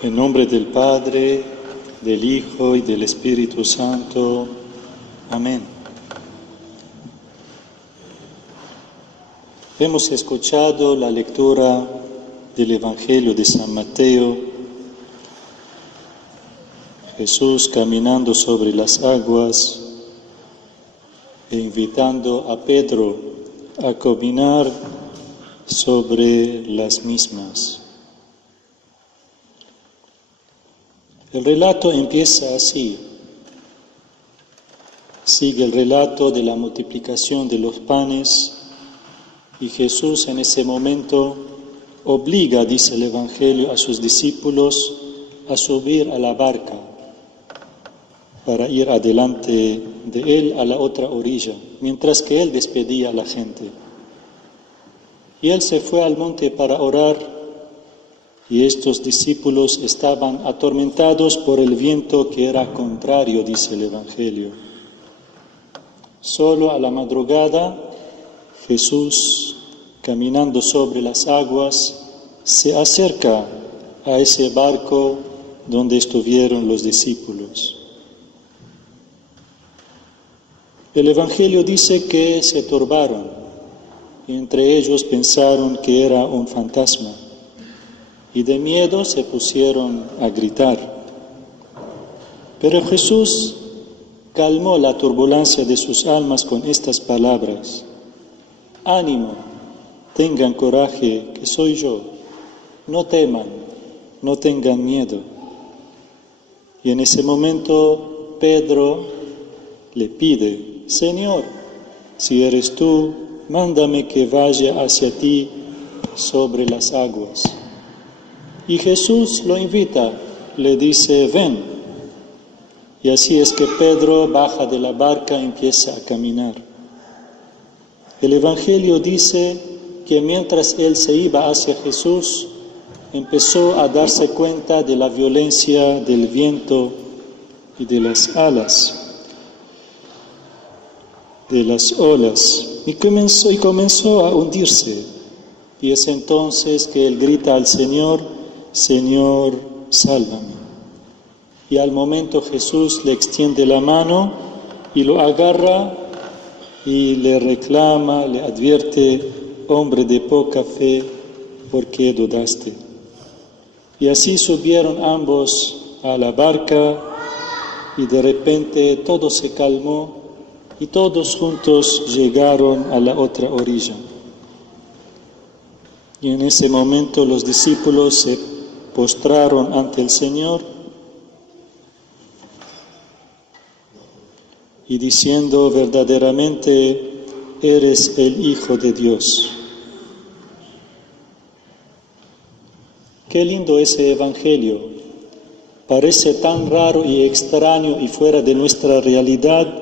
En nombre del Padre, del Hijo y del Espíritu Santo. Amén. Hemos escuchado la lectura del Evangelio de San Mateo. Jesús caminando sobre las aguas e invitando a Pedro a caminar sobre las mismas. El relato empieza así. Sigue el relato de la multiplicación de los panes y Jesús en ese momento obliga, dice el Evangelio, a sus discípulos a subir a la barca para ir adelante de él a la otra orilla, mientras que él despedía a la gente. Y él se fue al monte para orar. Y estos discípulos estaban atormentados por el viento que era contrario, dice el Evangelio. Solo a la madrugada, Jesús, caminando sobre las aguas, se acerca a ese barco donde estuvieron los discípulos. El Evangelio dice que se turbaron, y entre ellos pensaron que era un fantasma. Y de miedo se pusieron a gritar. Pero Jesús calmó la turbulencia de sus almas con estas palabras: ánimo, tengan coraje, que soy yo, no teman, no tengan miedo. Y en ese momento Pedro le pide: Señor, si eres tú, mándame que vaya hacia ti sobre las aguas. Y Jesús lo invita, le dice: ven. Y así es que Pedro baja de la barca y empieza a caminar. El Evangelio dice que mientras él se iba hacia Jesús, empezó a darse cuenta de la violencia del viento y de las alas, de las olas, y comenzó a hundirse. Y es entonces que él grita al Señor: Señor, sálvame. Y al momento Jesús le extiende la mano y lo agarra y le reclama, le advierte: hombre de poca fe, ¿por qué dudaste? Y así subieron ambos a la barca y de repente todo se calmó y todos juntos llegaron a la otra orilla. Y en ese momento los discípulos se postraron ante el Señor y diciendo: verdaderamente eres el Hijo de Dios. Qué lindo ese Evangelio. Parece tan raro y extraño y fuera de nuestra realidad,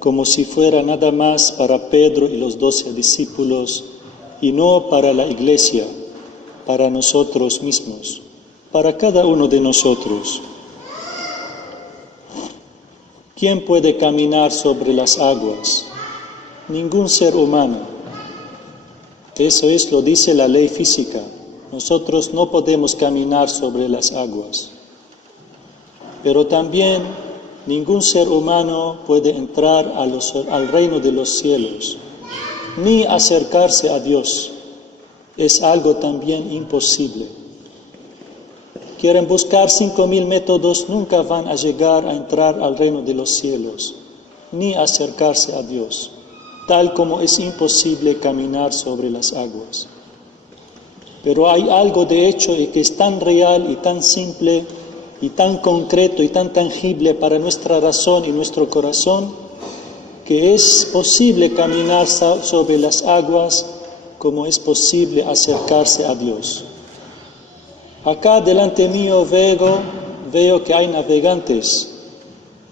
como si fuera nada más para Pedro y los 12 discípulos, y no para la Iglesia, para nosotros mismos, para cada uno de nosotros. ¿Quién puede caminar sobre las aguas? Ningún ser humano. Eso lo dice la ley física. Nosotros no podemos caminar sobre las aguas. Pero también ningún ser humano puede entrar al reino de los cielos, ni acercarse a Dios. Es algo también imposible. Quieren buscar 5.000 métodos, nunca van a llegar a entrar al reino de los cielos, ni acercarse a Dios, tal como es imposible caminar sobre las aguas. Pero hay algo de hecho y que es tan real y tan simple y tan concreto y tan tangible para nuestra razón y nuestro corazón, que es posible caminar sobre las aguas como es posible acercarse a Dios. Acá delante mío veo que hay navegantes,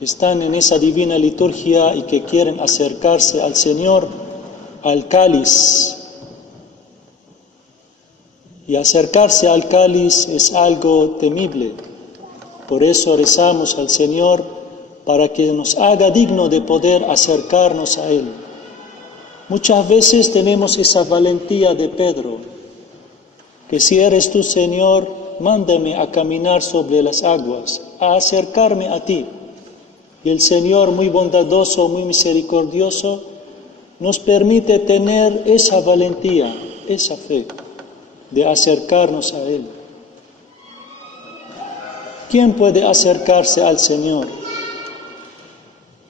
están en esa divina liturgia y que quieren acercarse al Señor, al cáliz. Y acercarse al cáliz es algo temible. Por eso rezamos al Señor para que nos haga digno de poder acercarnos a Él. Muchas veces tenemos esa valentía de Pedro, que si eres tú, Señor, mándame a caminar sobre las aguas, a acercarme a ti. Y el Señor, muy bondadoso, muy misericordioso, nos permite tener esa valentía, esa fe de acercarnos a Él. ¿Quién puede acercarse al Señor?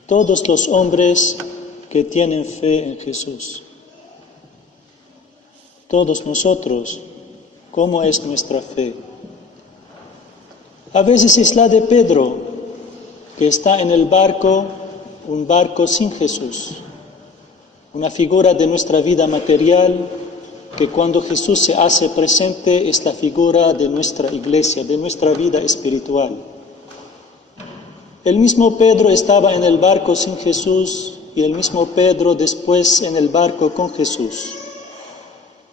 Todos los hombres que tienen fe en Jesús. Todos nosotros, ¿cómo es nuestra fe? A veces es la de Pedro, que está en el barco, un barco sin Jesús, una figura de nuestra vida material, que cuando Jesús se hace presente es la figura de nuestra iglesia, de nuestra vida espiritual. El mismo Pedro estaba en el barco sin Jesús y el mismo Pedro después en el barco con Jesús.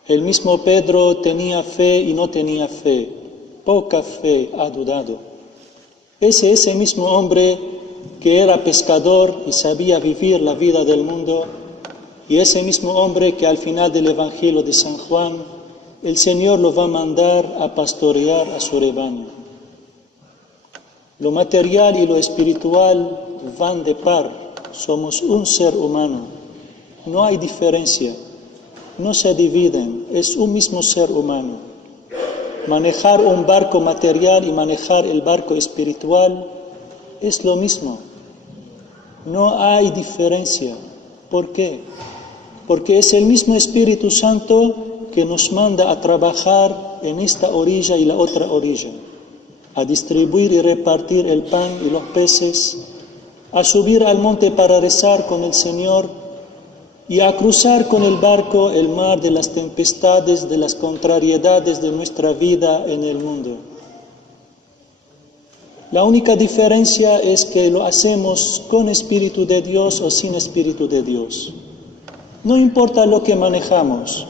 El mismo Pedro tenía fe y no tenía fe, poca fe, ha dudado. Ese mismo hombre que era pescador y sabía vivir la vida del mundo, y ese mismo hombre que al final del Evangelio de San Juan, el Señor lo va a mandar a pastorear a su rebaño. Lo material y lo espiritual van de par, somos un ser humano, no hay diferencia, no se dividen, es un mismo ser humano. Manejar un barco material y manejar el barco espiritual es lo mismo, no hay diferencia. ¿Por qué? Porque es el mismo Espíritu Santo que nos manda a trabajar en esta orilla y la otra orilla, a distribuir y repartir el pan y los peces, a subir al monte para rezar con el Señor y a cruzar con el barco el mar de las tempestades, de las contrariedades de nuestra vida en el mundo. La única diferencia es que lo hacemos con Espíritu de Dios o sin Espíritu de Dios. No importa lo que manejamos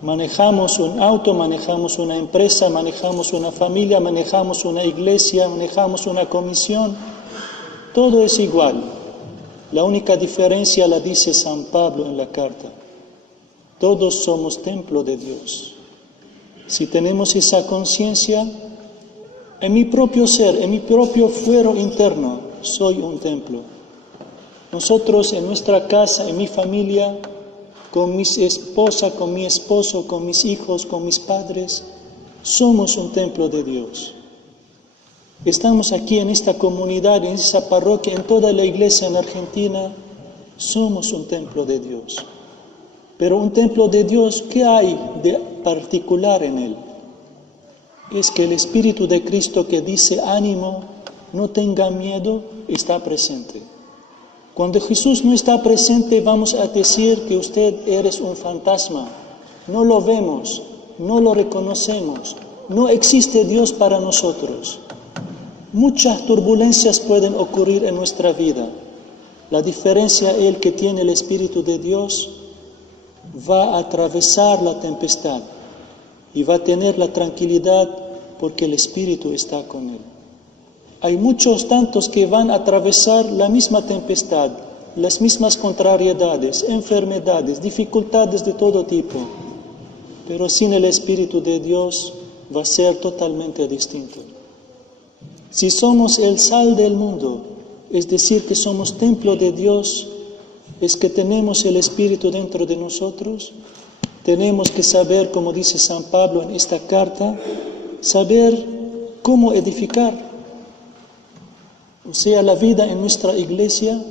un auto, manejamos una empresa, manejamos una familia, manejamos una iglesia, manejamos una comisión, todo es igual. La única diferencia la dice San Pablo en la carta. Todos somos templo de Dios. Si tenemos esa conciencia, en mi propio ser, en mi propio fuero interno, soy un templo. Nosotros en nuestra casa, en mi familia, con mi esposa, con mi esposo, con mis hijos, con mis padres, somos un templo de Dios. Estamos aquí en esta comunidad, en esta parroquia, en toda la iglesia en Argentina, somos un templo de Dios. Pero un templo de Dios, ¿qué hay de particular en él? Es que el Espíritu de Cristo que dice ánimo, no tenga miedo, está presente. Cuando Jesús no está presente, vamos a decir que usted eres un fantasma. No lo vemos, no lo reconocemos, no existe Dios para nosotros. Muchas turbulencias pueden ocurrir en nuestra vida. La diferencia es que tiene el Espíritu de Dios, va a atravesar la tempestad y va a tener la tranquilidad porque el Espíritu está con él. Hay muchos tantos que van a atravesar la misma tempestad, las mismas contrariedades, enfermedades, dificultades de todo tipo, pero sin el Espíritu de Dios va a ser totalmente distinto. Si somos el sal del mundo, es decir, que somos templo de Dios, es que tenemos el Espíritu dentro de nosotros. Tenemos que saber, como dice San Pablo en esta carta, saber cómo edificar. O sea, la vida en nuestra iglesia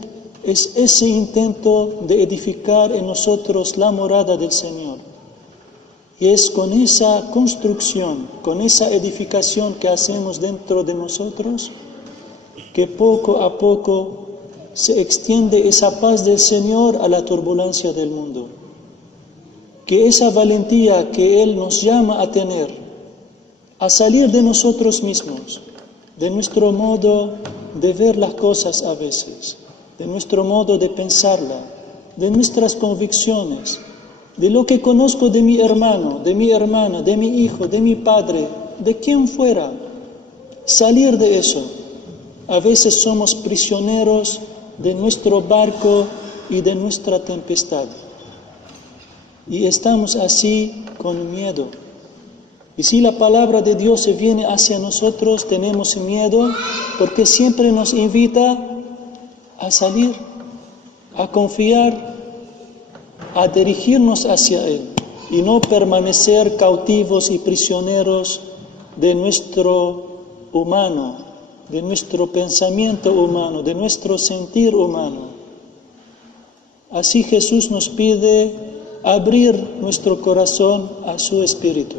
es ese intento de edificar en nosotros la morada del Señor. Y es con esa construcción, con esa edificación que hacemos dentro de nosotros, que poco a poco se extiende esa paz del Señor a la turbulencia del mundo. Que esa valentía que Él nos llama a tener, a salir de nosotros mismos, de nuestro modo de ver las cosas a veces, de nuestro modo de pensarla, de nuestras convicciones, de lo que conozco de mi hermano, de mi hermana, de mi hijo, de mi padre, de quien fuera, salir de eso. A veces somos prisioneros de nuestro barco y de nuestra tempestad. Y estamos así con miedo. Y si la palabra de Dios se viene hacia nosotros, tenemos miedo porque siempre nos invita a salir, a confiar, a dirigirnos hacia Él y no permanecer cautivos y prisioneros de nuestro humano, de nuestro pensamiento humano, de nuestro sentir humano. Así Jesús nos pide abrir nuestro corazón a su Espíritu,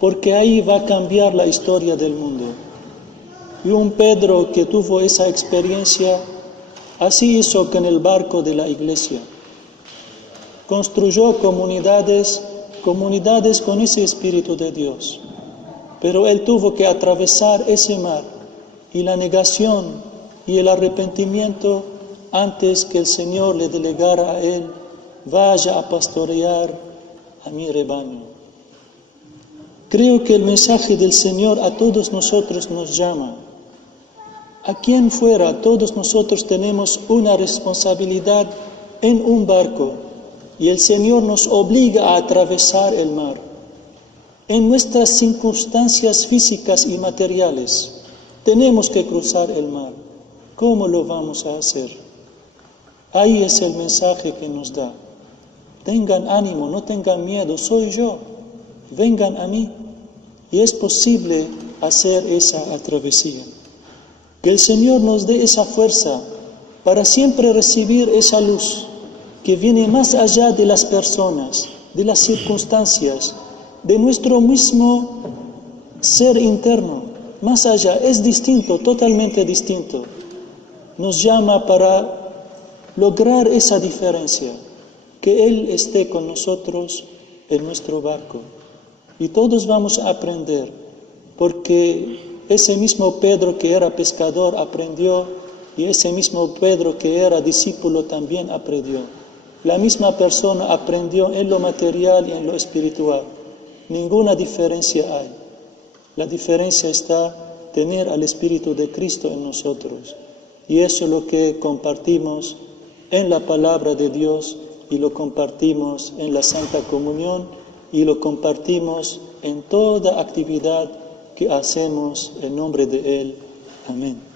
porque ahí va a cambiar la historia del mundo. Y un Pedro que tuvo esa experiencia, así hizo con el barco de la iglesia. Construyó comunidades con ese Espíritu de Dios. Pero él tuvo que atravesar ese mar y la negación y el arrepentimiento antes que el Señor le delegara a él: vaya a pastorear a mi rebaño. Creo que el mensaje del Señor a todos nosotros nos llama. A quien fuera, todos nosotros tenemos una responsabilidad en un barco y el Señor nos obliga a atravesar el mar. En nuestras circunstancias físicas y materiales tenemos que cruzar el mar. ¿Cómo lo vamos a hacer? Ahí es el mensaje que nos da. Tengan ánimo, no tengan miedo, soy yo. Vengan a mí. Y es posible hacer esa travesía. Que el Señor nos dé esa fuerza para siempre recibir esa luz que viene más allá de las personas, de las circunstancias, de nuestro mismo ser interno. Más allá, es distinto, totalmente distinto. Nos llama para lograr esa diferencia, que Él esté con nosotros en nuestro barco. Y todos vamos a aprender, porque ese mismo Pedro que era pescador aprendió, y ese mismo Pedro que era discípulo también aprendió. La misma persona aprendió en lo material y en lo espiritual. Ninguna diferencia hay. La diferencia está tener al Espíritu de Cristo en nosotros. Y eso es lo que compartimos en la palabra de Dios, y lo compartimos en la Santa Comunión, y lo compartimos en toda actividad que hacemos en nombre de Él. Amén.